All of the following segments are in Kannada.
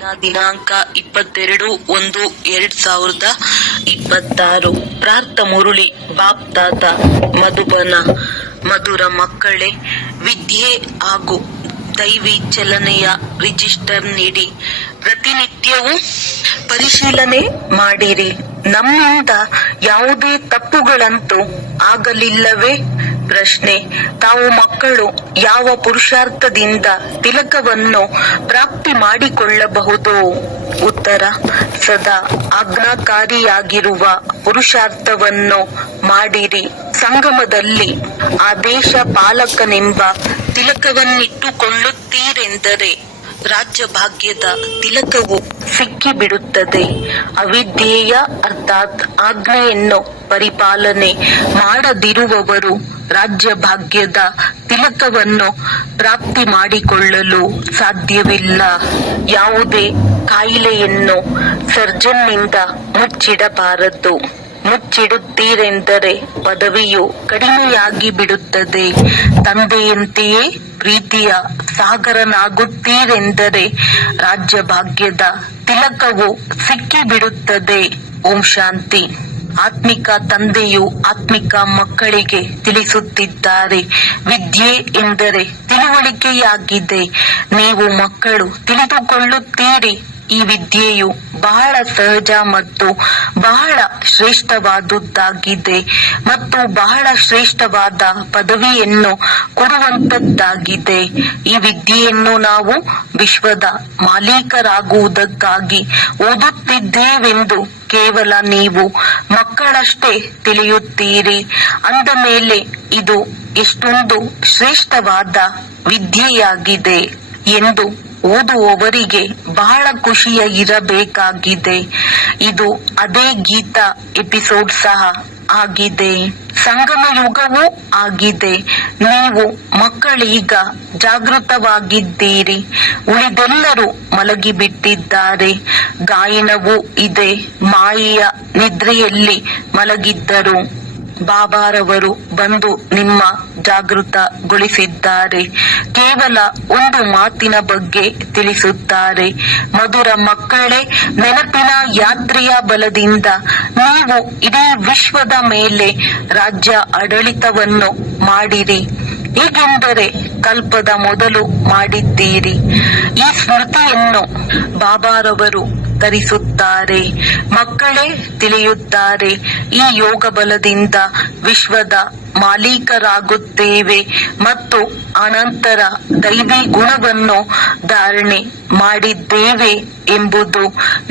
ದಿನಾಂಕ 22/1/2026. ಪ್ರಾರ್ಥ ಮುರುಳಿ ಬಾಪ್ದಾದ ಮಧುಬನ. ಮಧುರ ಮಕ್ಕಳೇ, ವಿದ್ಯೆ ಹಾಗೂ ದೈವಿ ಚಲನೆಯ ರಿಜಿಸ್ಟರ್ ನೀಡಿ ಪ್ರತಿನಿತ್ಯವೂ ಪರಿಶೀಲನೆ ಮಾಡಿರಿ. ನಮ್ಮಿಂದ ಯಾವುದೇ ತಪ್ಪುಗಳಂತೂ ಆಗಲಿಲ್ಲವೇ? ಪ್ರಶ್ನೆ: ತಾವು ಮಕ್ಕಳು ಯಾವ ಪುರುಷಾರ್ಥದಿಂದ ತಿಲಕವನ್ನು ಪ್ರಾಪ್ತಿ ಮಾಡಿಕೊಳ್ಳಬಹುದು? ಉತ್ತರ: ಸದಾ ಆಜ್ಞಾಕಾರಿಯಾಗಿರುವ ಪುರುಷಾರ್ಥವನ್ನು ಮಾಡಿರಿ. ಸಂಗಮದಲ್ಲಿ ಆದೇಶ ಪಾಲಕನೆಂಬ ತಿಲಕವನ್ನಿಟ್ಟುಕೊಳ್ಳುತ್ತೀರೆಂದರೆ ರಾಜ್ಯ ಭಾಗ್ಯದ ತಿಲಕವು ಸಿಕ್ಕಿಬಿಡುತ್ತದೆ. ಅವಿಧೇಯ ಅರ್ಥಾತ್ ಆಜ್ಞೆಯನ್ನು ಪರಿಪಾಲನೆ ಮಾಡದಿರುವವರು ರಾಜ್ಯ ಭಾಗ್ಯದ ತಿಲಕವನ್ನು ಪ್ರಾಪ್ತಿ ಮಾಡಿಕೊಳ್ಳಲು ಸಾಧ್ಯವಿಲ್ಲ. ಯಾವುದೇ ಕಾಯಿಲೆಯನ್ನು ಸರ್ಜನ್ನಿಂದ ಮುಚ್ಚಿಡಬಾರದು. ಮುಚ್ಚಿಡುತ್ತೀರೆಂದರೆ ಪದವಿಯು ಕಡಿಮೆಯಾಗಿ ಬಿಡುತ್ತದೆ. ತಂದೆಯಂತೆಯೇ ಪ್ರೀತಿಯ ಸಾಗರನಾಗುತ್ತೀರೆಂದರೆ ರಾಜ್ಯ ಭಾಗ್ಯದ ತಿಲಕವು ಸಿಕ್ಕಿಬಿಡುತ್ತದೆ. ಓಂ ಶಾಂತಿ. ಆತ್ಮಿಕ ತಂದೆಯು ಆತ್ಮಿಕ ಮಕ್ಕಳಿಗೆ ತಿಳಿಸುತ್ತಿದ್ದಾರೆ, ವಿದ್ಯೆ ಎಂದರೆ ತಿಳುವಳಿಕೆಯಾಗಿದೆ. ನೀವು ಮಕ್ಕಳು ತಿಳಿದುಕೊಳ್ಳುತ್ತೀರಿ. ಈ ವಿದ್ಯೆಯು ಬಹಳ ಸಹಜ ಮತ್ತು ಬಹಳ ಶ್ರೇಷ್ಠವಾದುದಾಗಿದೆ ಮತ್ತು ಬಹಳ ಶ್ರೇಷ್ಠವಾದ ಪದವಿಯನ್ನು ಕೊಡುವಂತದ್ದಾಗಿದೆ. ಈ ವಿದ್ಯೆಯನ್ನು ನಾವು ವಿಶ್ವದ ಮಾಲೀಕರಾಗುವುದಕ್ಕಾಗಿ ಓದುತ್ತಿದ್ದೇವೆಂದು ಕೇವಲ ನೀವು ಮಕ್ಕಳಷ್ಟೇ ತಿಳಿಯುತ್ತೀರಿ. ಅಂದ ಮೇಲೆ ಇದು ಎಷ್ಟೊಂದು ಶ್ರೇಷ್ಠವಾದ ವಿದ್ಯೆಯಾಗಿದೆ ಎಂದು ಓದುವವರಿಗೆ ಬಹಳ ಖುಷಿಯ ಇರಬೇಕಾಗಿದೆ. ಇದು ಅದೇ ಗೀತಾ ಎಪಿಸೋಡ್ ಸಹ ಆಗಿದೆ, ಸಂಗಮ ಯುಗವೂ ಆಗಿದೆ. ನೀವು ಮಕ್ಕಳೀಗ ಜಾಗೃತವಾಗಿದ್ದೀರಿ. ಉಳಿದೆಲ್ಲರೂ ಮಲಗಿಬಿಟ್ಟಿದ್ದಾರೆ. ಗಾಯನವೂ ಇದೆ. ಮಾಯೆಯ ನಿದ್ರೆಯಲ್ಲಿ ಮಲಗಿದ್ದರು. ಬಾಬಾರವರು ಬಂದು ನಿಮ್ಮ ಜಾಗೃತಗೊಳಿಸಿದ್ದಾರೆ. ಕೇವಲ ಒಂದು ಮಾತಿನ ಬಗ್ಗೆ ತಿಳಿಸುತ್ತಾರೆ. ಮಧುರ ಮಕ್ಕಳೇ, ನೆನಪಿನ ಯಾತ್ರೆಯ ಬಲದಿಂದ ನೀವು ಇಡೀ ವಿಶ್ವದ ಮೇಲೆ ರಾಜ್ಯ ಆಡಳಿತವನ್ನು ಮಾಡಿರಿ. ಹೇಗೆಂದರೆ ಕಲ್ಪದ ಮೊದಲು ಮಾಡಿದ್ದೀರಿ. ಈ ಸ್ಮೃತಿಯನ್ನು ಬಾಬಾರವರು ತರಿಸುತ್ತಾರೆ. ಮಕ್ಕಳೇ ತಿಳಿಯುತ್ತಾರೆ, ಈ ಯೋಗ ಬಲದಿಂದ ವಿಶ್ವದ ಮಾಲೀಕರಾಗುತ್ತೇವೆ ಮತ್ತು ಅನಂತರ ದೈವಿ ಗುಣವನ್ನು ಧಾರಣೆ ಮಾಡಿದ್ದೇವೆ ಎಂಬುದು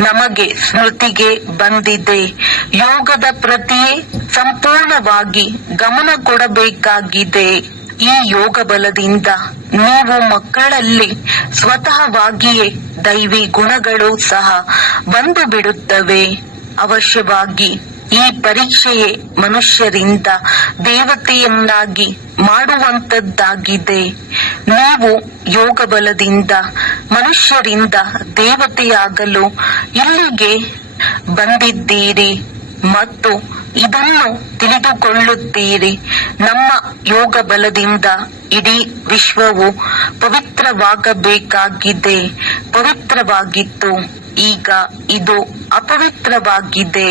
ನಮಗೆ ಸ್ಮೃತಿಗೆ ಬಂದಿದೆ. ಯೋಗದ ಪ್ರತಿಯೇ ಸಂಪೂರ್ಣವಾಗಿ ಗಮನ ಕೊಡಬೇಕಾಗಿದೆ. ಈ ಯೋಗ ಬಲದಿಂದ ನೀವು ಮಕ್ಕಳಲ್ಲಿ ಸ್ವತಃವಾಗಿಯೇ ದೈವಿ ಗುಣಗಳು ಸಹ ಬಂದು ಬಿಡುತ್ತವೆ. ಅವಶ್ಯವಾಗಿ ಈ ಪರೀಕ್ಷೆಯೇ ಮನುಷ್ಯರಿಂದ ದೇವತೆಯನ್ನಾಗಿ ಮಾಡುವಂತದ್ದಾಗಿದೆ. ನೀವು ಯೋಗ ಬಲದಿಂದ ಮನುಷ್ಯರಿಂದ ದೇವತೆಯಾಗಲು ಇಲ್ಲಿಗೆ ಬಂದಿದ್ದೀರಿ ಮತ್ತು ಇದನ್ನು ತಿಳಿದುಕೊಳ್ಳುತ್ತೀರಿ. ನಮ್ಮ ಯೋಗ ಬಲದಿಂದ ಇಡೀ ವಿಶ್ವವು ಪವಿತ್ರವಾಗಬೇಕಾಗಿದೆ. ಪವಿತ್ರವಾಗಿತ್ತು, ಈಗ ಇದು ಅಪವಿತ್ರವಾಗಿದೆ.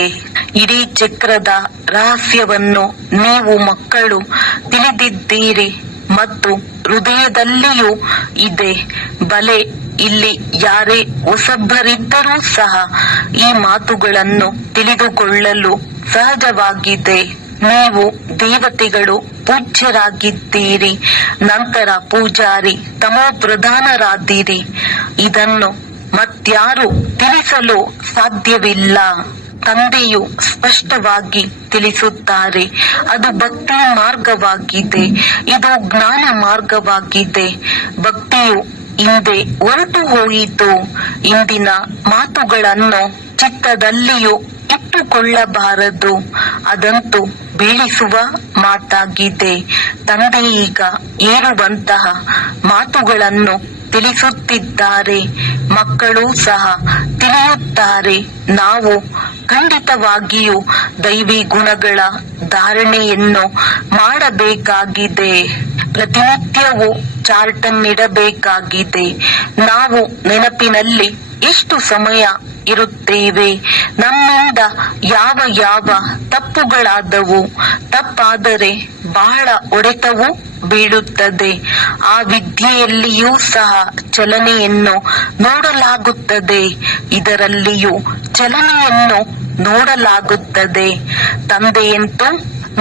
ಇಡೀ ಚಕ್ರದ ರಹಸ್ಯವನ್ನು ನೀವು ಮಕ್ಕಳು ತಿಳಿದಿದ್ದೀರಿ ಮತ್ತು ಹೃದಯದಲ್ಲಿಯೂ ಇದೆ. ಬಲೆ, ಇಲ್ಲಿ ಯಾರೇ ಹೊಸಬರಿದ್ದರೂ ಸಹ ಈ ಮಾತುಗಳನ್ನು ತಿಳಿದುಕೊಳ್ಳಲು ಸಹಜವಾಗಿದೆ. ನೀವು ದೇವತೆಗಳು ಪೂಜ್ಯರಾಗಿದ್ದೀರಿ, ನಂತರ ಪೂಜಾರಿ ತಮೋ ಪ್ರಧಾನರಾದಿರಿ. ಇದನ್ನು ಮತ್ಯಾರು ತಿಳಿಸಲು ಸಾಧ್ಯವಿಲ್ಲ. ತಂದೆಯು ಸ್ಪಷ್ಟವಾಗಿ ತಿಳಿಸುತ್ತಾರೆ, ಅದು ಭಕ್ತಿ ಮಾರ್ಗವಾಗಿದೆ, ಇದು ಜ್ಞಾನ ಮಾರ್ಗವಾಗಿದೆ. ಭಕ್ತಿಯು ಹಿಂದೆ ಹೊರಟು ಹೋಯಿತು. ಇಂದಿನ ಮಾತುಗಳನ್ನು ಚಿತ್ತದಲ್ಲಿಯೂ ಇಟ್ಟುಕೊಳ್ಳಬಾರದು. ಅದಂತೂ ಬೀಳಿಸುವ ಮಾತಾಗಿದೆ. ತಂದೆ ಈಗ ಏರುವಂತಹ ಮಾತುಗಳನ್ನು ತಿಳಿಸುತ್ತಿದ್ದಾರೆ. ಮಕ್ಕಳು ಸಹ ತಿಳಿಯುತ್ತಾರೆ. ನಾವು ಖಂಡಿತವಾಗಿಯೂ ದೈವಿ ಗುಣಗಳ ಧಾರಣೆಯನ್ನು ಮಾಡಬೇಕಾಗಿದೆ. ಪ್ರತಿನಿತ್ಯವೂ ಚಾರ್ಟನ್ನಿಡಬೇಕಾಗಿದೆ. ನಾವು ನೆನಪಿನಲ್ಲಿ ಎಷ್ಟು ಸಮಯ ಇರುತ್ತೇವೆ? ನಮ್ಮಿಂದ ಯಾವ ಯಾವ ತಪ್ಪುಗಳಾದವು? ತಪ್ಪಾದರೆ ಬಹಳ ಹೊಡೆತವು ಬೀಳುತ್ತದೆ. ಆ ವಿದ್ಯೆಯಲ್ಲಿಯೂ ಸಹ ಚಲನೆಯನ್ನು ನೋಡಲಾಗುತ್ತದೆ. ಇದರಲ್ಲಿಯೂ ಚಲನೆಯನ್ನು ನೋಡಲಾಗುತ್ತದೆ. ತಂದೆಯಂತೂ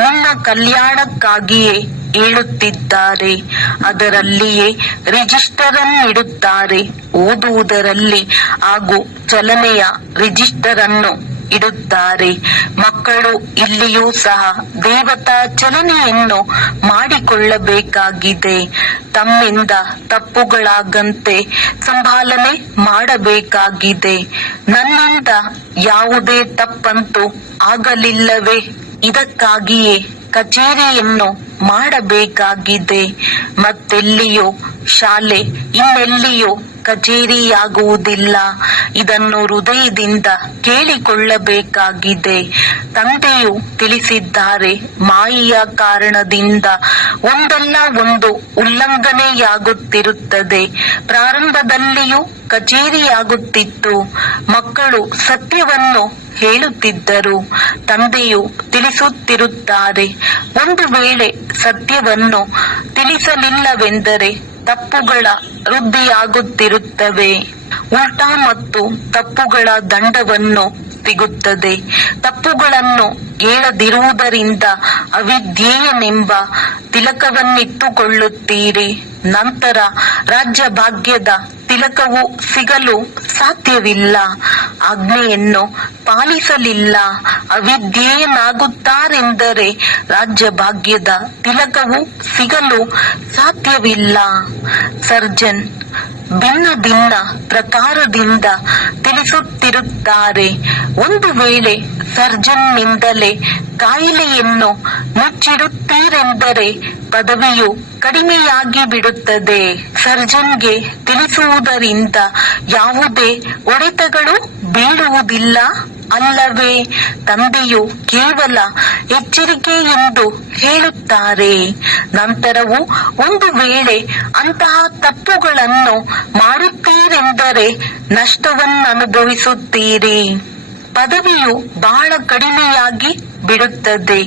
ನಿಮ್ಮ ಕಲ್ಯಾಣಕ್ಕಾಗಿಯೇ ಹೇಳುತ್ತಿದ್ದಾರೆ. ಅದರಲ್ಲಿಯೇ ರಿಜಿಸ್ಟರ್ ಅನ್ನಿಡುತ್ತಾರೆ. ಓದುವುದರಲ್ಲಿ ಹಾಗೂ ಚಲನೆಯ ರಿಜಿಸ್ಟರ್ ಅನ್ನು ಇಡುತ್ತಾರೆ. ಮಕ್ಕಳು ಇಲ್ಲಿಯೂ ಸಹ ದೇವತಾ ಚಲನೆಯನ್ನು ಮಾಡಿಕೊಳ್ಳಬೇಕಾಗಿದೆ. ತಮ್ಮಿಂದ ತಪ್ಪುಗಳಾಗಂತೆ ಸಂಭಾಲನೆ ಮಾಡಬೇಕಾಗಿದೆ. ನನ್ನಿಂದ ಯಾವುದೇ ತಪ್ಪಂತೂ ಆಗಲಿಲ್ಲವೇ? ಇದಕ್ಕಾಗಿಯೇ ಕಚೇರಿಯನ್ನು ಮಾಡಬೇಕಾಗಿದೆ. ಮತ್ತೆಲ್ಲಿಯೋ ಶಾಲೆ, ಇನ್ನೆಲ್ಲಿಯೋ ಕಚೇರಿಯಾಗುವುದಿಲ್ಲ. ಇದನ್ನು ಹೃದಯದಿಂದ ಕೇಳಿಕೊಳ್ಳಬೇಕಾಗಿದೆ. ತಂದೆಯು ತಿಳಿಸಿದ್ದಾರೆ, ಮಾಯೆಯ ಕಾರಣದಿಂದ ಒಂದಲ್ಲ ಒಂದು ಉಲ್ಲಂಘನೆಯಾಗುತ್ತಿರುತ್ತದೆ. ಪ್ರಾರಂಭದಲ್ಲಿಯೂ ಕಚೇರಿಯಾಗುತ್ತಿತ್ತು. ಮಕ್ಕಳು ಸತ್ಯವನ್ನು ಹೇಳುತ್ತಿದ್ದರು. ತಂದೆಯು ತಿಳಿಸುತ್ತಿರುತ್ತಾರೆ, ಒಂದು ವೇಳೆ ಸತ್ಯವನ್ನು ತಿಳಿಸಲಿಲ್ಲವೆಂದರೆ ತಪ್ಪುಗಳ ವೃದ್ಧಿಯಾಗುತ್ತಿರುತ್ತವೆ. ಉಲ್ಟಾ ಮತ್ತು ತಪ್ಪುಗಳ ದಂಡವನ್ನು ಸಿಗುತ್ತದೆ. ತಪ್ಪುಗಳನ್ನು ಹೇಳದಿರುವುದರಿಂದ ಅವಿದ್ಯೇಯನೆಂಬ ತಿಲಕವನ್ನಿಟ್ಟುಕೊಳ್ಳುತ್ತೀರಿ. ನಂತರ ರಾಜ್ಯ ಭಾಗ್ಯದ ತಿಲಕವು ಸಿಗಲು ಸಾಧ್ಯವಿಲ್ಲ. ಆಜ್ಞೆಯನ್ನು ಪಾಲಿಸಲಿಲ್ಲ. ಅವಿದ್ಯೇಯನಾಗುತ್ತಾರೆಂದರೆ ರಾಜ್ಯ ಭಾಗ್ಯದ ತಿಲಕವು ಸಿಗಲು ಸಾಧ್ಯವಿಲ್ಲ. ಸರ್ಜನ್ ಭಿನ್ನ ಭಿನ್ನ ಪ್ರಕಾರದಿಂದ ತಿಳಿಸುತ್ತಿರುತ್ತಾರೆ. ಒಂದು ವೇಳೆ ಸರ್ಜನ್ನಿಂದಲೇ ಕಾಯಿಲೆಯನ್ನು ಮುಚ್ಚಿಡುತ್ತೀರೆಂದರೆ ಪದವಿಯು ಕಡಿಮೆಯಾಗಿ ಬಿಡುತ್ತದೆ. ಸರ್ಜನ್ಗೆ ತಿಳಿಸುವುದರಿಂದ ಯಾವುದೇ ಹೊಡೆತಗಳು ಬೀಳುವುದಿಲ್ಲ ಅಲ್ಲವೇ? ತಂದೆಯು ಕೇವಲ ಎಚ್ಚರಿಕೆ ಎಂದು ಹೇಳುತ್ತಾರೆ. ನಂತರವೂ ಒಂದು ವೇಳೆ ಅಂತಹ ತಪ್ಪುಗಳನ್ನು ಮಾಡುತ್ತೀರೆಂದರೆ ನಷ್ಟವನ್ನನುಭವಿಸುತ್ತೀರಿ. ಪದವಿಯು ಬಹಳ ಕಡಿಮೆಯಾಗಿ ಬಿಡುತ್ತದೆ.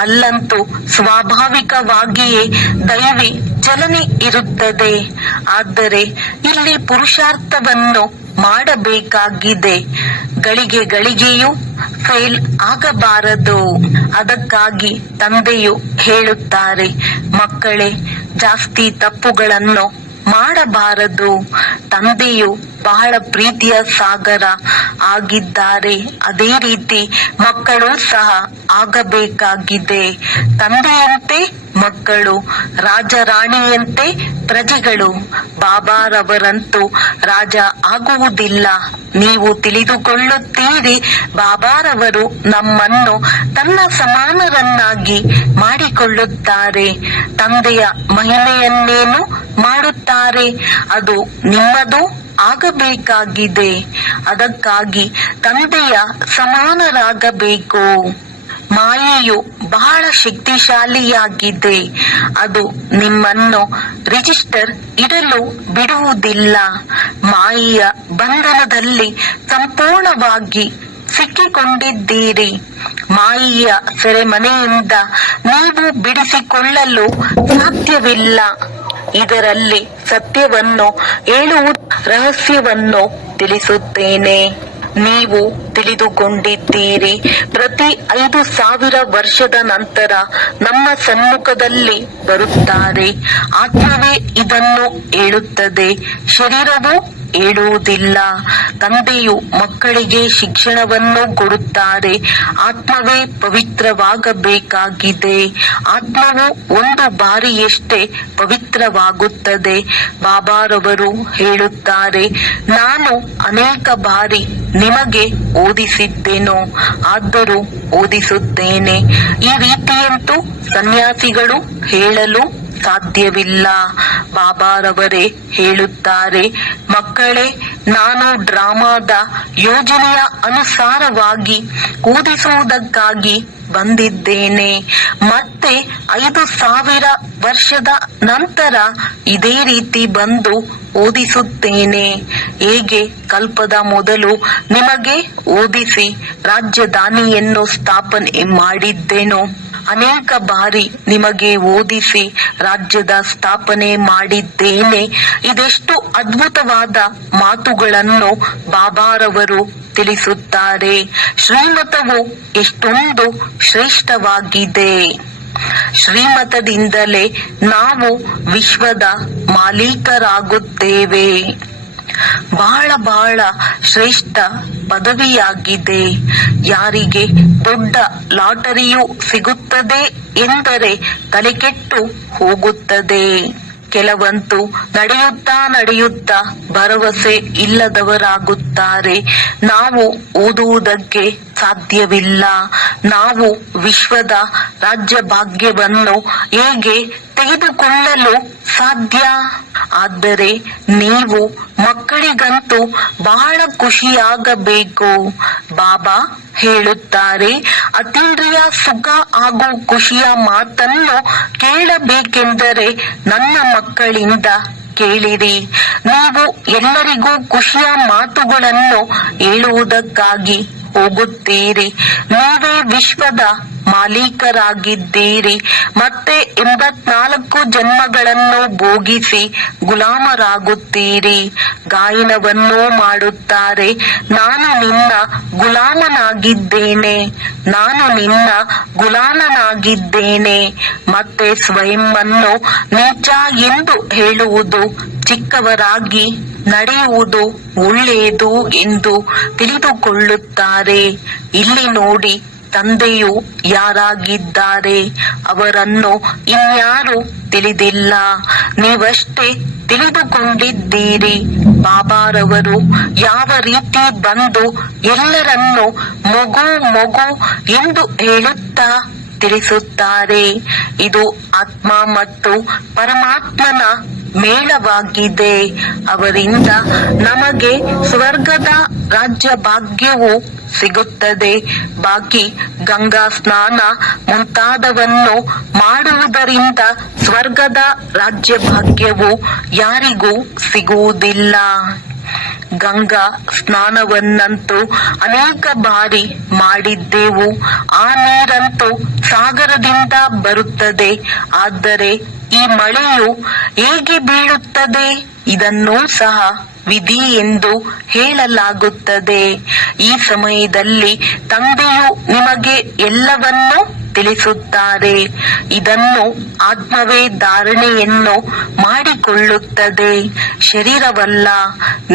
ಅಲ್ಲಂತೂ ಸ್ವಾಭಾವಿಕವಾಗಿಯೇ ದೈವಿ ಚಲನೆ ಇರುತ್ತದೆ. ಆದರೆ ಇಲ್ಲಿ ಪುರುಷಾರ್ಥವನ್ನು ಮಾಡಬೇಕಾಗಿದೆ. ಗಳಿಗೆ ಗಳಿಗೆಯೂ ಫೇಲ್ ಆಗಬಾರದು. ಅದಕ್ಕಾಗಿ ತಂದೆಯು ಹೇಳುತ್ತಾರೆ, ಮಕ್ಕಳೇ, ಜಾಸ್ತಿ ತಪ್ಪುಗಳನ್ನು ಮಾಡಬಾರದು. ತಂದೆಯು ಬಹಳ ಪ್ರೀತಿಯ ಸಾಗರ ಆಗಿದ್ದಾರೆ. ಅದೇ ರೀತಿ ಮಕ್ಕಳು ಸಹ ಆಗಬೇಕಾಗಿದೆ. ತಂದೆಯಂತೆ ಮಕ್ಕಳು, ರಾಜರಾಣಿಯಂತೆ ಪ್ರಜೆಗಳು. ಬಾಬಾರವರಂತೂ ರಾಜ ಆಗುವುದಿಲ್ಲ. ನೀವು ತಿಳಿದುಕೊಳ್ಳುತ್ತೀರಿ, ಬಾಬಾರವರು ನಮ್ಮನ್ನು ತನ್ನ ಸಮಾನರನ್ನಾಗಿ ಮಾಡಿಕೊಳ್ಳುತ್ತಾರೆ. ತಂದೆಯ ಮಹಿಮೆಯನ್ನೇನು ಮಾಡುತ್ತಾರೆ? ಅದು ನಿಮ್ಮದು ಆಗಬೇಕಾಗಿದೆ. ಅದಕ್ಕಾಗಿ ತಂದೆಯ ಸಮಾನರಾಗಬೇಕು. ಮಾಯೆಯು ಬಹಳ ಶಕ್ತಿಶಾಲಿಯಾಗಿದೆ. ಅದು ನಿಮ್ಮನ್ನು ರಿಜಿಸ್ಟರ್ ಇಡಲು ಬಿಡುವುದಿಲ್ಲ. ಮಾಯೆಯ ಬಂಧನದಲ್ಲಿ ಸಂಪೂರ್ಣವಾಗಿ ಸಿಕ್ಕಿಕೊಂಡಿದ್ದೀರಿ. ಮಾಯೆಯ ಸೆರೆಮನೆಯಿಂದ ನೀವು ಬಿಡಿಸಿಕೊಳ್ಳಲು ಸಾಧ್ಯವಿಲ್ಲ. ಇದರಲ್ಲಿ ಸತ್ಯವನ್ನು ಹೇಳುವ ರಹಸ್ಯವನ್ನು ತಿಳಿಸುತ್ತೇನೆ. ನೀವು ತಿಳಿದುಕೊಂಡಿದ್ದೀರಿ, ಪ್ರತಿ 5,000 ವರ್ಷದ ನಂತರ ನಮ್ಮ ಸಮ್ಮುಖದಲ್ಲಿ ಬರುತ್ತಾರೆ. ಆತ್ಮವೇ ಇದನ್ನು ಹೇಳುತ್ತದೆ, ಶರೀರವು ಹೇಳುವುದಿಲ್ಲ. ತಂದೆಯು ಮಕ್ಕಳಿಗೆ ಶಿಕ್ಷಣವನ್ನು ಕೊಡುತ್ತಾರೆ. ಆತ್ಮವೇ ಪವಿತ್ರವಾಗಬೇಕಾಗಿದೆ. ಆತ್ಮವು ಒಂದು ಬಾರಿಯಷ್ಟೇ ಪವಿತ್ರವಾಗುತ್ತದೆ. ಬಾಬಾರವರು ಹೇಳುತ್ತಾರೆ, ನಾನು ಅನೇಕ ಬಾರಿ ನಿಮಗೆ ಓದಿಸಿದ್ದೇನೋ, ಆದರೂ ಓದಿಸುತ್ತೇನೆ. ಈ ರೀತಿಯಂತೂ ಸನ್ಯಾಸಿಗಳು ಹೇಳಲು ಸಾಧ್ಯವಿಲ್ಲ. ಬಾಬಾರವರೇ ಹೇಳುತ್ತಾರೆ, ಮಕ್ಕಳೇ, ನಾನು ಡ್ರಾಮಾದ ಯೋಜನೆಯ ಅನುಸಾರವಾಗಿ ಓದಿಸುವುದಕ್ಕಾಗಿ ಬಂದಿದ್ದೇನೆ. ಮತ್ತೆ 5,000 ವರ್ಷದ ನಂತರ ಇದೇ ರೀತಿ ಬಂದು ಓದಿಸುತ್ತೇನೆ. ಹೇಗೆ ಕಲ್ಪದ ಮೊದಲು ನಿಮಗೆ ಓದಿಸಿ ರಾಜಧಾನಿಯನ್ನು ಸ್ಥಾಪನೆ ಮಾಡಿದ್ದೇನೋ, ಅನೇಕ ಬಾರಿ ನಿಮಗೆ ಓದಿಸಿ ರಾಜ್ಯದ ಸ್ಥಾಪನೆ ಮಾಡಿದ್ದೇನೆ. ಇದೆಷ್ಟು ಅದ್ಭುತವಾದ ಮಾತುಗಳನ್ನು ಬಾಬಾರವರು ತಿಳಿಸುತ್ತಾರೆ. ಶ್ರೀಮತವು ಎಷ್ಟೊಂದು ಶ್ರೇಷ್ಠವಾಗಿದೆ. ಶ್ರೀಮತದಿಂದಲೇ ನಾವು ವಿಶ್ವದ ಮಾಲೀಕರಾಗುತ್ತೇವೆ. ಬಹಳ ಬಹಳ ಶ್ರೇಷ್ಠ ಪದವಿಯಾಗಿದೆ. ಯಾರಿಗೆ ದೊಡ್ಡ ಲಾಟರಿಯು ಸಿಗುತ್ತದೆ ಎಂದರೆ ತಲೆಕೆಟ್ಟು ಹೋಗುತ್ತದೆ. ಕೆಲವಂತೂ ನಡೆಯುತ್ತಾ ಭರವಸೆ ಇಲ್ಲದವರಾಗುತ್ತಾರೆ. ನಾವು ಓದುವುದಕ್ಕೆ ಸಾಧ್ಯವಿಲ್ಲ. ನಾವು ವಿಶ್ವದ ರಾಜ್ಯ ಭಾಗ್ಯವನ್ನು ಹೇಗೆ ತೆಗೆದುಕೊಳ್ಳಲು ಸಾಧ್ಯ? ಆದರೆ ನೀವು ಮಕ್ಕಳಿಗಂತೂ ಬಹಳ ಖುಷಿಯಾಗಬೇಕು. ಬಾಬಾ ಹೇಳುತ್ತಾರೆ, ಅತೀಂದ್ರಿಯ ಸುಖ ಹಾಗೂ ಖುಷಿಯ ಮಾತನ್ನು ಕೇಳಬೇಕೆಂದರೆ ನನ್ನ ಮಕ್ಕಳಿಂದ ಕೇಳಿರಿ. ನೀವು ಎಲ್ಲರಿಗೂ ಖುಷಿಯ ಮಾತುಗಳನ್ನು ಹೇಳುವುದಕ್ಕಾಗಿ ಹೋಗುತ್ತೀರಿ. ನೀವೇ ವಿಶ್ವದ ಮಾಲೀಕರಾಗಿದ್ದೀರಿ. ಮತ್ತೆ 84 ಜನ್ಮಗಳನ್ನು ಭೋಗಿಸಿ ಗುಲಾಮರಾಗುತ್ತೀರಿ. ಗಾಯನವನ್ನು ಮಾಡುತ್ತಾರೆ, ನಾನು ನಿನ್ನ ಗುಲಾಮನಾಗಿದ್ದೇನೆ, ನಾನು ನಿನ್ನ ಗುಲಾಮನಾಗಿದ್ದೇನೆ. ಮತ್ತೆ ಸ್ವಯಂವನ್ನು ನೀಚ ಎಂದು ಹೇಳುವುದು, ಚಿಕ್ಕವರಾಗಿ ನಡೆಯುವುದು ಒಳ್ಳೆಯದು ಎಂದು ತಿಳಿದುಕೊಳ್ಳುತ್ತಾರೆ. ಇಲ್ಲಿ ನೋಡಿ, ತಂದೆಯು ಯಾರಾಗಿದ್ದಾರೆ ಅವರನ್ನು ಇನ್ಯಾರು ತಿಳಿದಿಲ್ಲ, ನೀವಷ್ಟೇ ತಿಳಿದುಕೊಂಡಿದ್ದೀರಿ. ಬಾಬಾರವರು ಯಾವ ರೀತಿ ಬಂದು ಎಲ್ಲರನ್ನು ಮಗು ಮಗು ಎಂದು ಹೇಳುತ್ತಾ ತಿಳಿಸುತ್ತಾರೆ. ಇದು ಆತ್ಮ ಮತ್ತು ಪರಮಾತ್ಮನ ಮೇಳವಾಗಿದೆ. ಅವರಿಂದ ನಮಗೆ ಸ್ವರ್ಗದ ರಾಜ್ಯ ಭಾಗ್ಯವು ಸಿಗುತ್ತದೆ. ಬಾಕಿ ಗಂಗಾ ಸ್ನಾನ ಮುಂತಾದವನ್ನು ಮಾಡುವುದರಿಂದ ಸ್ವರ್ಗದ ರಾಜ್ಯ ಭಾಗ್ಯವು ಯಾರಿಗೂ ಸಿಗುವುದಿಲ್ಲ. ಗಂಗಾ ಸ್ನಾನವನ್ನಂತೂ ಅನೇಕ ಬಾರಿ ಮಾಡಿದ್ದೆವು. ಆ ನೀರಂತೂ ಸಾಗರದಿಂದ ಬರುತ್ತದೆ. ಆದರೆ ಈ ಮಳೆಯು ಹೇಗೆ ಬೀಳುತ್ತದೆ? ಇದನ್ನೂ ಸಹ ವಿಧಿ ಎಂದು ಹೇಳಲಾಗುತ್ತದೆ. ಈ ಸಮಯದಲ್ಲಿ ತಂದೆಯು ನಿಮಗೆ ಎಲ್ಲವನ್ನೂ ತಿಳಿಸುತ್ತಾರೆ. ಇದನ್ನು ಆತ್ಮವೇ ಧಾರಣೆಯನ್ನು ಮಾಡಿಕೊಳ್ಳುತ್ತದೆ, ಶರೀರವಲ್ಲ.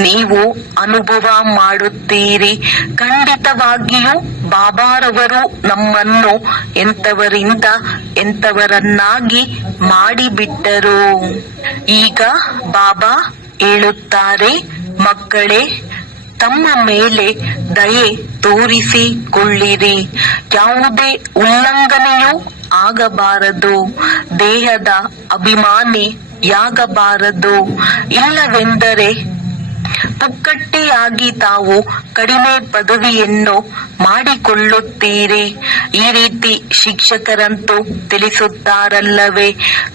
ನೀವು ಅನುಭವ ಮಾಡುತ್ತೀರಿ. ಖಂಡಿತವಾಗಿಯೂ ಬಾಬಾರವರು ನಮ್ಮನ್ನು ಎಂತವರಿಂದ ಎಂತವರನ್ನಾಗಿ ಮಾಡಿಬಿಟ್ಟರು. ಈಗ ಬಾಬಾ ಹೇಳುತ್ತಾರೆ, ಮಕ್ಕಳೇ, ತಮ್ಮ ಮೇಲೆ ದಯೆ ತೋರಿಸಿಕೊಳ್ಳಿರಿ. ಯಾವುದೇ ಉಲ್ಲಂಘನೆಯೂ ಆಗಬಾರದು. ದೇಹದ ಅಭಿಮಾನಿಯಾಗಬಾರದು. ಇಲ್ಲವೆಂದರೆ ಪುಕ್ಕಟ್ಟೆಯಾಗಿ ತಾವು ಕಡಿಮೆ ಪದವಿಯನ್ನು ಮಾಡಿಕೊಳ್ಳುತ್ತೀರಿ. ಈ ರೀತಿ ಶಿಕ್ಷಕರಂತೂ ತಿಳಿಸುತ್ತಾರಲ್ಲವೇ?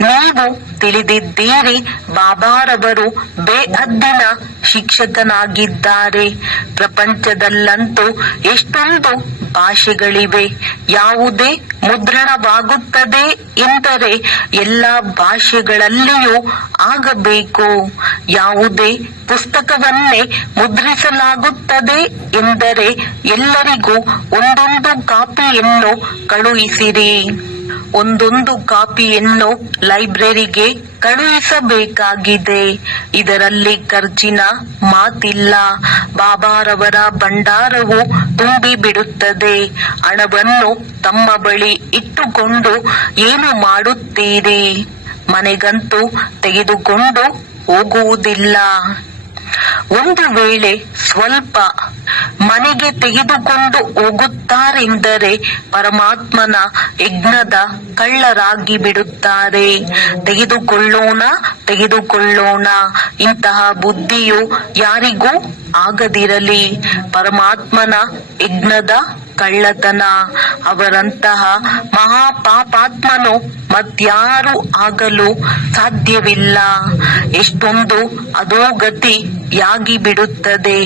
ನೀವು ತಿಳಿದಿದ್ದೀರಿ, ಬಾಬಾರವರು ಬೇಹದ್ದಿನ ಶಿಕ್ಷಕನಾಗಿದ್ದಾರೆ. ಪ್ರಪಂಚದಲ್ಲಂತೂ ಎಷ್ಟೊಂದು ಭಾಷೆಗಳಿವೆ. ಯಾವುದೇ ಮುದ್ರಣವಾಗುತ್ತದೆ ಎಂದರೆ ಎಲ್ಲ ಭಾಷೆಗಳಲ್ಲಿಯೂ ಆಗಬೇಕು. ಯಾವುದೇ ಪುಸ್ತಕವನ್ನೇ ಮುದ್ರಿಸಲಾಗುತ್ತದೆ ಎಂದರೆ ಎಲ್ಲರಿಗೂ ಒಂದೊಂದು ಕಾಪಿಯನ್ನು ಕಳುಹಿಸಿರಿ. ಒಂದೊಂದು ಕಾಪಿಯನ್ನು ಲೈಬ್ರರಿಗೆ ಕಳುಹಿಸಬೇಕಾಗಿದೆ. ಇದರಲ್ಲಿ ಖರ್ಚಿನ ಮಾತಿಲ್ಲ. ಬಾಬಾರವರ ಭಂಡಾರವು ತುಂಬಿ ಬಿಡುತ್ತದೆ. ಹಣವನ್ನು ತಮ್ಮ ಬಳಿ ಇಟ್ಟುಕೊಂಡು ಏನು ಮಾಡುತ್ತೀರಿ? ಮನೆಗಂತೂ ತೆಗೆದುಕೊಂಡು ಹೋಗುವುದಿಲ್ಲ. ಒಂದು ವೇಳೆ ಸ್ವಲ್ಪ ಮನೆಗೆ ತೆಗೆದುಕೊಂಡು ಹೋಗುತ್ತಾರೆಂದರೆ ಪರಮಾತ್ಮನ ಯಜ್ಞದ ಕಳ್ಳರಾಗಿ ಬಿಡುತ್ತಾರೆ. ತೆಗೆದುಕೊಳ್ಳೋಣ ಇಂತಹ ಬುದ್ಧಿಯು ಯಾರಿಗೂ ಆಗದಿರಲಿ. ಪರಮಾತ್ಮನ ಯಜ್ಞದ ಕಳ್ಳತನ. ಅವರಂತಹ ಮಹಾಪಾಪಾತ್ಮನು ಮತ್ಯಾರು ಆಗಲು ಸಾಧ್ಯವಿಲ್ಲ. ಎಷ್ಟೊಂದು ಅಧೋಗತಿಯಾಗಿ ಬಿಡುತ್ತದೆ.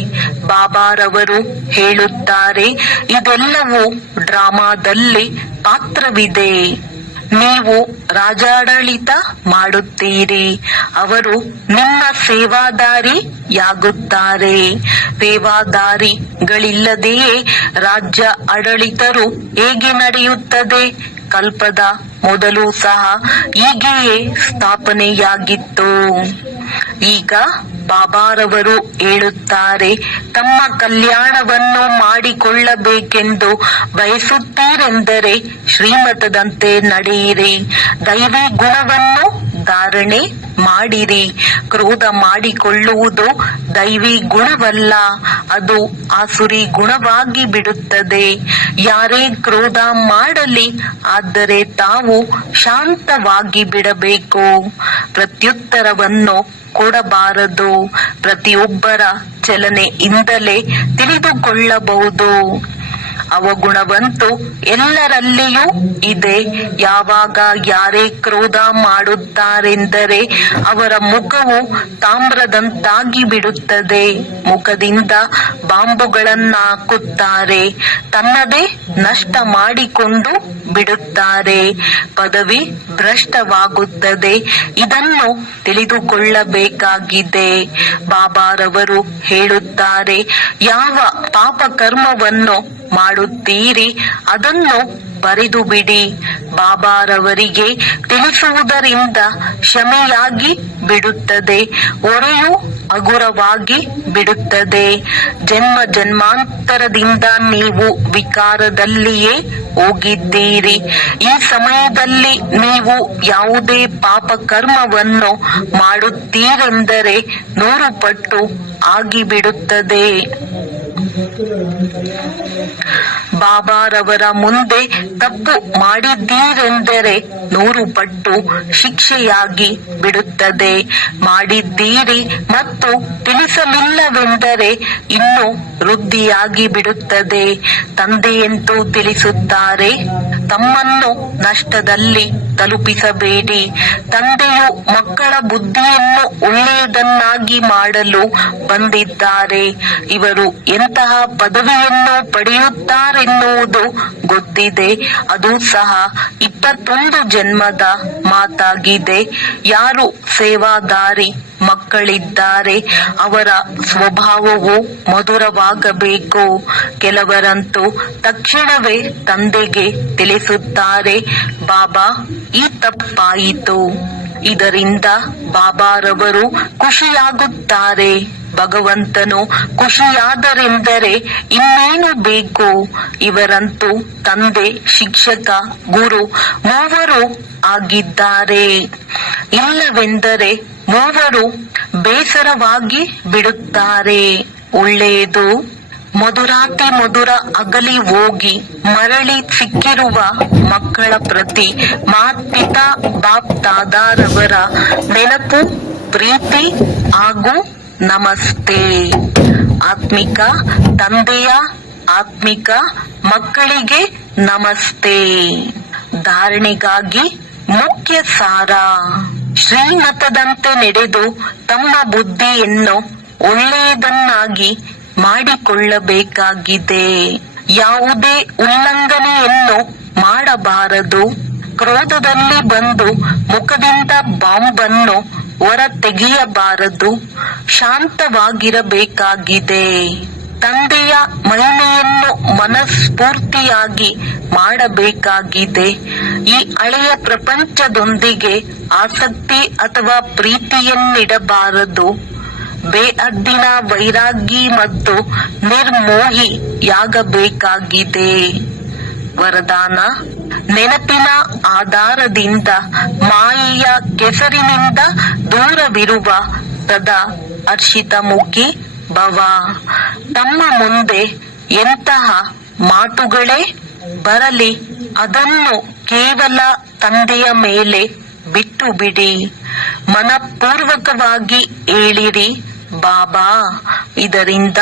ಬಾಬಾರವರು ಹೇಳುತ್ತಾರೆ, ಇದೆಲ್ಲವೂ ಡ್ರಾಮಾದಲ್ಲಿ ಪಾತ್ರವಿದೆ. ನೀವು ರಾಜಾಡಳಿತ ಮಾಡುತ್ತೀರಿ, ಅವರು ನಿಮ್ಮ ಸೇವಾದಾರಿಯಾಗುತ್ತಾರೆ. ಸೇವಾದಾರಿಗಳಿಲ್ಲದೆಯೇ ರಾಜ್ಯ ಆಡಳಿತರು ಹೇಗೆ ನಡೆಯುತ್ತದೆ? ಕಲ್ಪದ ಮೊದಲು ಸಹ ಹೀಗೆಯೇ ಸ್ಥಾಪನೆಯಾಗಿತ್ತು. ಈಗ ಬಾಬಾರವರು ಹೇಳುತ್ತಾರೆ, ತಮ್ಮ ಕಲ್ಯಾಣವನ್ನು ಮಾಡಿಕೊಳ್ಳಬೇಕೆಂದು ಬಯಸುತ್ತೀರೆಂದರೆ ಶ್ರೀಮತದಂತೆ ನಡೆಯಿರಿ. ದೈವಿ ಗುಣವನ್ನು ಧಾರಣೆ ಮಾಡಿರಿ. ಕ್ರೋಧ ಮಾಡಿಕೊಳ್ಳುವುದು ದೈವಿ ಗುಣವಲ್ಲ, ಅದು ಆಸುರಿ ಗುಣವಾಗಿ ಬಿಡುತ್ತದೆ. ಯಾರೇ ಕ್ರೋಧ ಮಾಡಲಿ, ಆದರೆ ತಾವು ಶಾಂತವಾಗಿ ಬಿಡಬೇಕು. ಪ್ರತ್ಯುತ್ತರವನ್ನು ಕೊಡಬಾರದು. ಪ್ರತಿಯೊಬ್ಬರ ಚಲನೆಯಿಂದಲೇ ತಿಳಿದುಕೊಳ್ಳಬಹುದು. ಅವಗುಣವಂತೂ ಎಲ್ಲರಲ್ಲಿಯೂ ಇದೆ. ಯಾವಾಗ ಯಾರೇ ಕ್ರೋಧ ಮಾಡುತ್ತಾರೆಂದರೆ ಅವರ ಮುಖವು ತಾಮ್ರದಂತಾಗಿ ಬಿಡುತ್ತದೆ. ಮುಖದಿಂದ ಬಾಂಬುಗಳನ್ನ ಹಾಕುತ್ತಾರೆ, ತನ್ನದೇ ನಷ್ಟ ಮಾಡಿಕೊಂಡು ಬಿಡುತ್ತಾರೆ. ಪದವಿ ಭ್ರಷ್ಟವಾಗುತ್ತದೆ. ಇದನ್ನು ತಿಳಿದುಕೊಳ್ಳಬೇಕಾಗಿದೆ. ಬಾಬಾರವರು ಹೇಳುತ್ತಾರೆ, ಯಾವ ಪಾಪ ಕರ್ಮವನ್ನು ಮಾಡುತ್ತೀರಿ ಅದನ್ನು ಬರೆದು ಬಿಡಿ. ಬಾಬಾರವರಿಗೆ ತಿಳಿಸುವುದರಿಂದ ಕ್ಷಮೆಯಾಗಿ ಬಿಡುತ್ತದೆ, ಹೊರೆಯು ಹಗುರವಾಗಿ ಬಿಡುತ್ತದೆ. ಜನ್ಮ ಜನ್ಮಾಂತರದಿಂದ ನೀವು ವಿಕಾರದಲ್ಲಿಯೇ ಹೋಗಿದ್ದೀರಿ. ಈ ಸಮಯದಲ್ಲಿ ನೀವು ಯಾವುದೇ ಪಾಪ ಕರ್ಮವನ್ನು ಮಾಡುತ್ತೀರೆಂದರೆ 100 ಪಟ್ಟು ಆಗಿಬಿಡುತ್ತದೆ. ಬಾಬಾರವರ ಮುಂದೆ ತಪ್ಪು ಮಾಡಿದ್ದೀರೆಂದರೆ 100 ಪಟ್ಟು ಶಿಕ್ಷೆಯಾಗಿ ಬಿಡುತ್ತದೆ. ಮಾಡಿದ್ದೀರಿ ಮತ್ತು ತಿಳಿಸಲಿಲ್ಲವೆಂದರೆ ಇನ್ನೂ ವೃದ್ಧಿಯಾಗಿ ಬಿಡುತ್ತದೆ. ತಂದೆಯಂತೂ ತಿಳಿಸುತ್ತಾರೆ, ತಮ್ಮನ್ನು ನಷ್ಟದಲ್ಲಿ ತಲುಪಿಸಬೇಡಿ. ತಂದೆಯು ಮಕ್ಕಳ ಬುದ್ಧಿಯನ್ನು ಒಳ್ಳೆಯದನ್ನಾಗಿ ಮಾಡಲು ಬಂದಿದ್ದಾರೆ. ಇವರು ಎಂತಹ ಪದವಿಯನ್ನು ಪಡೆಯುತ್ತಾರೆನ್ನುವುದು ಗೊತ್ತಿದೆ. ಅದು ಸಹ 21 ಜನ್ಮದ ಮಾತಾಗಿದೆ. ಯಾರು ಸೇವಾದಾರಿ ಮಕ್ಕಳಿದ್ದಾರೆ ಅವರ ಸ್ವಭಾವವು ಮಧುರವಾಗಬೇಕು. ಕೆಲವರಂತೂ ತಕ್ಷಣವೇ ತಂದೆಗೆ ತಿಳಿಸುತ್ತಾರೆ, ಬಾಬಾ ಈ ತಪ್ಪಾಯಿತು. ಇದರಿಂದ ಬಾಬಾರವರು ಖುಷಿಯಾಗುತ್ತಾರೆ. ಭಗವಂತನು ಖುಷಿಯಾದರೆಂದರೆ ಇನ್ನೇನು ಬೇಕು. ಇವರಂತೂ ತಂದೆ, ಶಿಕ್ಷಕ, ಗುರು ಮೂವರು ಆಗಿದ್ದಾರೆ. ಇಲ್ಲವೆಂದರೆ ಮೂವರು ಬೇಸರವಾಗಿ ಬಿಡುತ್ತಾರೆ. ಒಳ್ಳೆಯದು. ಮಧುರಾತಿ ಮಧುರ ಅಗಲಿ ಹೋಗಿ ಮರಳಿ ಸಿಕ್ಕಿರುವ ಮಕ್ಕಳ ಪ್ರತಿ ಮಾತ್ಪಿತಾ ಬಾಪ್ ದಾದಾರವರ ನೆನಪು, ಪ್ರೀತಿ ಹಾಗೂ ನಮಸ್ತೆ. ಆತ್ಮಿಕ ತಂದೆಯ ಆತ್ಮಿಕ ಮಕ್ಕಳಿಗೆ ನಮಸ್ತೆ. ಧಾರಣೆಗಾಗಿ ಮುಖ್ಯ ಸಾರ. ಶ್ರೀಮತದಂತೆ ನಡೆದು ತಮ್ಮ ಬುದ್ಧಿಯನ್ನು ಒಳ್ಳೆಯದನ್ನಾಗಿ ಮಾಡಿಕೊಳ್ಳಬೇಕಾಗಿದೆ. ಯಾವುದೇ ಉಲ್ಲಂಘನೆಯನ್ನು ಮಾಡಬಾರದು. ಕ್ರೋಧದಲ್ಲಿ ಬಂದು ಮುಖದಿಂದ ಬಾಂಬನ್ನು ಹೊರ ತೆಗೆಯಬಾರದು. ಶಾಂತವಾಗಿರಬೇಕಾಗಿದೆ. ತಂದೆಯ ಮಹಿಮೆಯನ್ನು ಮನಸ್ಫೂರ್ತಿಯಾಗಿ ಮಾಡಬೇಕಾಗಿದೆ. ಈ ಹಳೆಯ ಪ್ರಪಂಚದೊಂದಿಗೆ ಆಸಕ್ತಿ ಅಥವಾ ಪ್ರೀತಿಯನ್ನಿಡಬಾರದು. ಬೇಹದ್ದಿನ ವೈರಾಗಿ ಮತ್ತು ನಿರ್ಮೋಹಿಯಾಗಬೇಕಾಗಿದೆ. ವರದಾನ: ನೆನಪಿನ ಆಧಾರದಿಂದ ಮಾಯೆಯ ಕೆಸರಿನಿಂದ ದೂರವಿರುವ ಸದಾ ಹರ್ಷಿತಮುಖಿ ಭವ. ತಮ್ಮ ಮುಂದೆ ಎಂತಹ ಮಾತುಗಳೇ ಬರಲಿ ಅದನ್ನು ಕೇವಲ ತಂದೆಯ ಮೇಲೆ ಬಿಟ್ಟು ಬಿಡಿ. ಮನಪೂರ್ವಕವಾಗಿ ಹೇಳಿರಿ, ಬಾಬಾ, ಇದರಿಂದ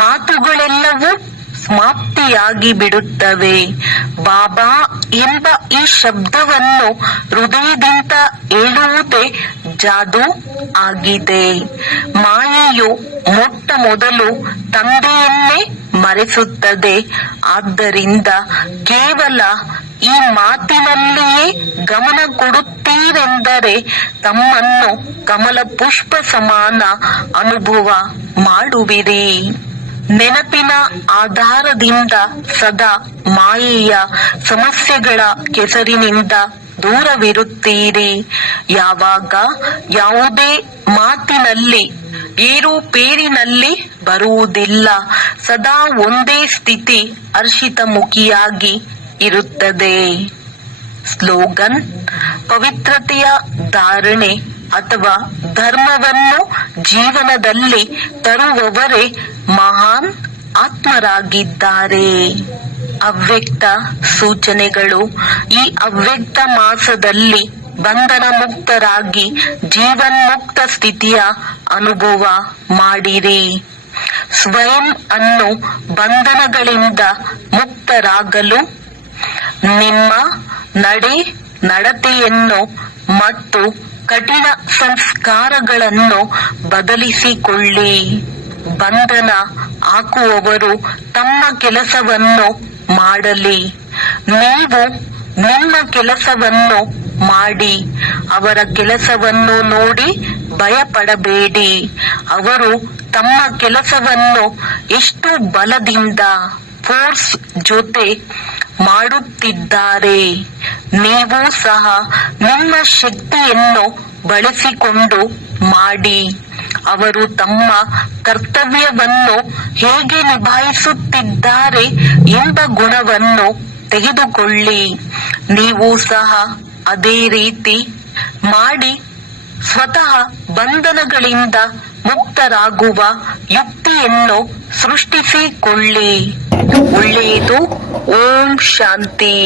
ಮಾತುಗಳೆಲ್ಲವೂ ಸಮಾಪ್ತಿಯಾಗಿ ಬಿಡುತ್ತವೆ. ಬಾಬಾ ಎಂಬ ಈ ಶಬ್ದವನ್ನು ಹೃದಯದಿಂದ ಹೇಳುವುದೇ ಜಾದೂ ಆಗಿದೆ. ಮಾಯೆಯು ಮೊಟ್ಟ ಮೊದಲು ತಂದೆಯನ್ನೇ ಮರೆಸುತ್ತದೆ. ಆದ್ದರಿಂದ ಕೇವಲ ಈ ಮಾತಿನಲ್ಲಿಯೇ ಗಮನ ಕೊಡುತ್ತೀರೆಂದರೆ ತಮ್ಮನ್ನು ಕಮಲ ಪುಷ್ಪ ಸಮಾನ ಅನುಭವ ಮಾಡುವಿರಿ. ನೆನಪಿನ ಆಧಾರದಿಂದ ಸದಾ ಮಾಯೆಯ ಸಮಸ್ಯೆಗಳ ಕೆಸರಿನಿಂದ ದೂರವಿರುತ್ತೀರಿ. ಯಾವಾಗ ಯಾವುದೇ ಮಾತಿನಲ್ಲಿ ಏರುಪೇರಿನಲ್ಲಿ ಬರುವುದಿಲ್ಲ. ಸದಾ ಒಂದೇ ಸ್ಥಿತಿ ಹರ್ಷಿತಮುಖಿಯಾಗಿ ಇರುತ್ತದೆ. ಸ್ಲೋಗನ್: ಪವಿತ್ರತೆಯ ಧಾರಣೆ ಅಥವಾ ಧರ್ಮವನ್ನು ಜೀವನದಲ್ಲಿ ತರುವವರೇ ಮಹಾನ್ ಆತ್ಮರಾಗಿದ್ದಾರೆ. ಅವ್ಯಕ್ತ ಸೂಚನೆಗಳು: ಈ ಅವ್ಯಕ್ತ ಮಾಸದಲ್ಲಿ ಬಂಧನ ಮುಕ್ತರಾಗಿ ಜೀವನ್ಮುಕ್ತ ಸ್ಥಿತಿಯ ಅನುಭವ ಮಾಡಿರಿ. ಸ್ವಯಂ ಅನ್ನು ಬಂಧನಗಳಿಂದ ಮುಕ್ತರಾಗಲು ನಿಮ್ಮ ನಡೆ ನಡತೆಯನ್ನು ಮತ್ತು ಕಠಿಣ ಸಂಸ್ಕಾರಗಳನ್ನು ಬದಲಿಸಿಕೊಳ್ಳಿ. ಬಂಧನ ಹಾಕುವವರು ತಮ್ಮ ಕೆಲಸವನ್ನು ಮಾಡಲಿ. ನೀವು ನಿಮ್ಮ ಕೆಲಸವನ್ನು ಮಾಡಿ. ಅವರ ಕೆಲಸವನ್ನು ನೋಡಿ ಭಯಪಡಬೇಡಿ. ಅವರು ತಮ್ಮ ಕೆಲಸವನ್ನು ಎಷ್ಟು ಬಲದಿಂದ ಫೋರ್ಸ್ ಜೊತೆ ಮಾಡುತ್ತಿದ್ದಾರೆ. ನೀವು ಸಹ ನಿಮ್ಮ ಶಕ್ತಿಯನ್ನು ಬಳಸಿಕೊಂಡು ಮಾಡಿ. ಅವರು ತಮ್ಮ ಕರ್ತವ್ಯವನ್ನು ಹೇಗೆ ನಿಭಾಯಿಸುತ್ತಿದ್ದಾರೆ ಎಂಬ ಗುಣವನ್ನು ತೆಗೆದುಕೊಳ್ಳಿ. ನೀವು ಸಹ ಅದೇ ರೀತಿ ಮಾಡಿ ಸ್ವತಃ ಬಂಧನಗಳಿಂದ ಮುಕ್ತರಾಗುವ ಯುಕ್ತಿಯನ್ನು ಸೃಷ್ಟಿಸಿಕೊಳ್ಳಿ. ಒಳ್ಳೆಯದು. ಓಂ ಶಾಂತಿ.